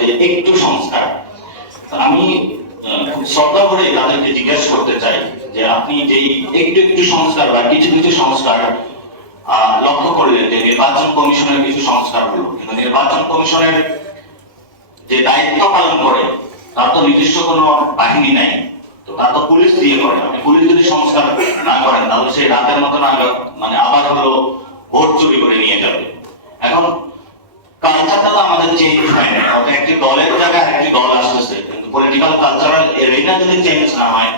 যে একটু সংস্কার। আমি শ্রদ্ধা করে তাদেরকে জিজ্ঞেস করতে চাই যে আপনি যেই একটু একটু সংস্কার বা কিছু কিছু সংস্কার লক্ষ্য করলেন যে নির্বাচন কমিশনের কিছু সংস্কার হলো। কিন্তু নির্বাচন কমিশনের যে দায়িত্ব পালন করে, তার তো নির্দিষ্ট কোনো বাহিনী নাই। তো তার তো পুলিশ দিয়ে করে। আপনি পুলিশ যদি সংস্কার না করেন, তাহলে সেই রাতের মতন মানে আবার হলো ভোট চুরি করে নিয়ে যাবে। এখন কালচারটা তো আমাদের চেঞ্জ হয় না। অর্থাৎ একটি দলের জায়গায় একটি দল আসতেছে। কিন্তু পলিটিক্যাল কালচারাল এরিয়া যদি চেঞ্জ না হয়,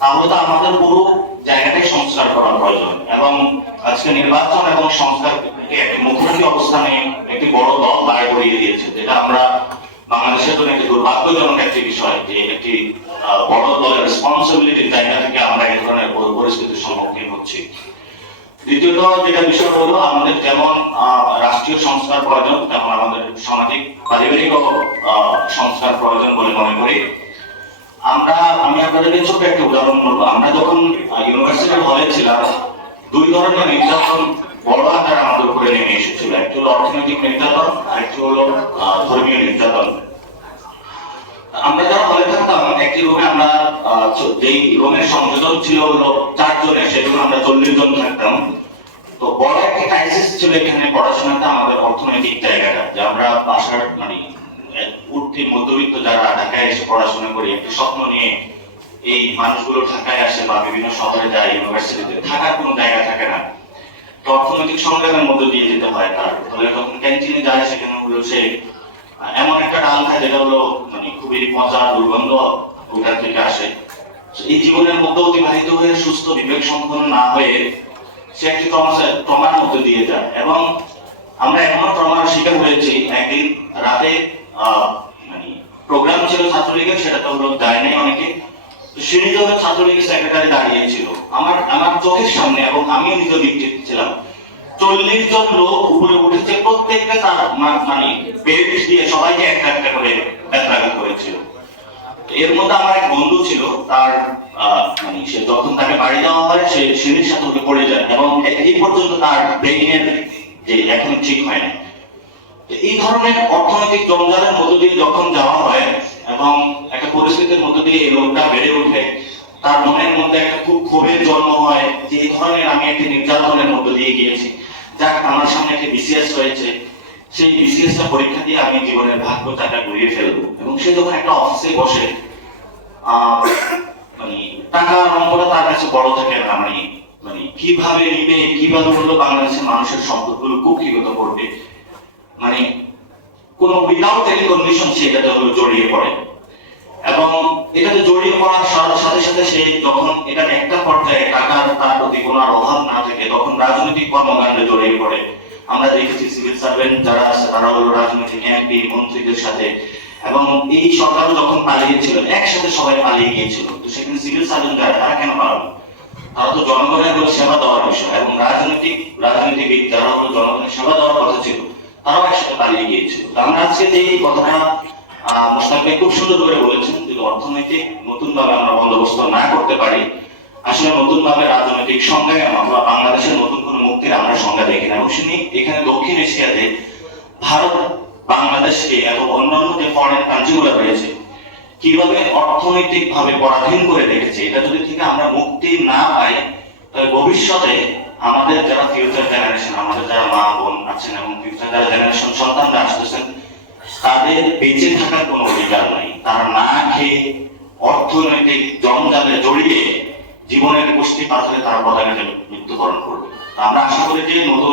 তাহলে তো আমাদের পুরো জায়গাটাই সংস্কার করা প্রয়োজন। এবং আজকে নির্বাচন এবং সংস্কারকে একটি মুখোমুখি অবস্থানে একটি বড় দল দাঁড় করিয়ে দিয়েছে, যেটা আমরা বাংলাদেশের জন্য একটি দুর্ভাগ্যজনক একটি বিষয় যে একটি বড় দলের রেসপন্সিবিলিটির জায়গা থেকে আমরা এই ধরনের পরিস্থিতির সম্মুখীন হচ্ছি। দ্বিতীয়ত যেটা বিষয় হলো, আমাদের যেমন রাষ্ট্রীয় সংস্কার প্রয়োজন, তেমন আমাদের সামাজিক, পারিবারিক সংস্কার প্রয়োজন বলে মনে করি। আমরা, আমি আপনাদেরকে ছোট একটা উদাহরণ বলব। আমরা যখন ইউনিভার্সিটির হলে ছিলাম, দুই ধরনের নির্যাতন বড় আকার আমাদের উপরে নেমে এসেছিল। একটি হলো অর্থনৈতিক নির্যাতন আর একটি হলো ধর্মীয় নির্যাতন। আমরা যারা হলে যেই রুমের সংযোজন ছিল হলো চারজনের, সেজন্য আমরা চল্লিশ জন থাকতাম। তো বড় একটা ক্রাইসিস ছিল এখানে পড়াশোনাতে আমাদের অর্থনৈতিক জায়গাটা, যে আমরা বাসার মানে উঠতি মধ্যবিত্ত যারা ঢাকায় এসে পড়াশোনা করি, একটি স্বপ্ন নিয়ে এই মানুষগুলো ঢাকায় আসে বা বিভিন্ন শহরে যায় ইউনিভার্সিটিতে থাকার কোনো জায়গা থাকে না। তো অর্থনৈতিক সংগ্রামের মধ্যে দিয়ে যেতে হয় তার। ফলে যখন ক্যান্টিনে যায়, সেখানে হলো সে এমন একটা ডাল খায়, যেটা হলো মানে খুবই মজা দুর্গন্ধ ওইটার থেকে আসে। এই জীবনের মধ্যে অতিবাহিত হয়ে সুস্থ বিবেক সম্পন্ন না হয়ে সে একটি ট্রমার মধ্যে দিয়ে যায়। এবং আমরা এমন ট্রমার শিকার হয়েছি, একদিন রাতে মানে প্রোগ্রাম ছিল ছাত্রলীগের, সেটা তো হলো যায় নাই অনেকে। তো ছাত্রলীগের সেক্রেটারি দাঁড়িয়েছিল। আমার আমার চোখের সামনে এবং আমিও নিজে ভিত্তিক ছিলাম। চল্লিশ জন লোক উপরে উঠেছে, প্রত্যেকটা তার মানে বেল্ট দিয়ে সবাইকে একটা একটা করে এর মধ্যে আমার এক বন্ধু ছিল, তার মানে সে যখন তাকে বাড়ি দেওয়া হয়, সে সিঁড়ির সাথে উঠে পড়ে যায় এবং এই পর্যন্ত তার ব্রেইনের যে এখন ঠিক হয় না। এই ধরনের অর্থনৈতিক জঞ্জালের মধ্য দিয়ে যখন যাওয়া হয় এবং একটা পরিস্থিতির মধ্য দিয়ে এই লোকটা বেড়ে ওঠে, তার মনের মধ্যে একটা খুব ক্ষোভের জন্ম হয় যে, এই ধরনের আমি একটি নির্যাতনের মধ্য দিয়ে গিয়েছি। যাক, আমার সামনে একটি বিসিএস রয়েছে। সেই বিসিএস পরীক্ষা দিয়ে আমি জীবনের ভাগ্য চাকা ঘুরিয়ে ফেলব। এবং সে যখন একটা অফিসে বসে মানে টাকার অঙ্কটা তার কাছে বড় থাকে না মানে মানে কীভাবে নিবে, কীভাবে হলো বাংলাদেশের মানুষের সম্পদগুলো করবে মানে কোনো উইদাউট এনি কন্ডিশন সে এটাতে জড়িয়ে পড়ে। এবং এটাতে জড়িয়ে পড়ার সাথে সাথে সে যখন এটা একটা পর্যায়ে টাকার তার প্রতি কোনো আর অভাব না থাকে, তখন রাজনৈতিক কর্মকাণ্ডে জড়িয়ে পড়ে। আমরা দেখেছি সিভিল সার্ভেন্ট যারা আছে তারা হলো রাজনৈতিক এমপি মন্ত্রীদের সাথে। এবং এই সরকারও যখন পালিয়েছিল একসাথে সবাই পালিয়ে গিয়েছিল। তো সেখানে সিভিল সার্ভেন্ট যারা তারা কেন পালালো? তারা তো জনগণের হলো সেবা দেওয়ার বিষয়। এবং রাজনৈতিক রাজনীতিবিদ যারা হলো জনগণের সেবা দেওয়ার কথা ছিল তারাও একসাথে পালিয়ে গিয়েছিল। তো আমরা আজকে যে এই কথাটা আহ, মোশতাক ভাই খুব সুন্দর করে বলেছেন যদি অর্থনৈতিক নতুন ভাবে আমরা বন্দোবস্ত না করতে পারি আসলে নতুন ভাবে রাজনৈতিক সংজ্ঞায় অথবা বাংলাদেশের নতুন কোন মুক্তির আমরা সংজ্ঞা দেখি না। এবং এখানে দক্ষিণ এশিয়াতে ভারত বাংলাদেশকে এবং অন্যান্য যে ফরেন কান্ট্রিগুলো রয়েছে, কীভাবে অর্থনৈতিক ভাবে পরাধীন করে রেখেছে, এটা যদি থেকে আমরা মুক্তি না পাই, তাহলে ভবিষ্যতে আমাদের যারা ফিউচার জেনারেশন আমাদের যারা মা বোন আছেন এবং ফিউচার যারা জেনারেশন সন্তানরা আসতেছেন, তাদের বেঁচে থাকার কোনো অধিকার নাই। তারা না খেয়ে অর্থনৈতিক জঞ্জালে জড়িয়ে জীবনের গোষ্ঠী হলে তারা পদাঘাতে মৃত্যুবরণ করবে। আমরা আশা করি যে নতুন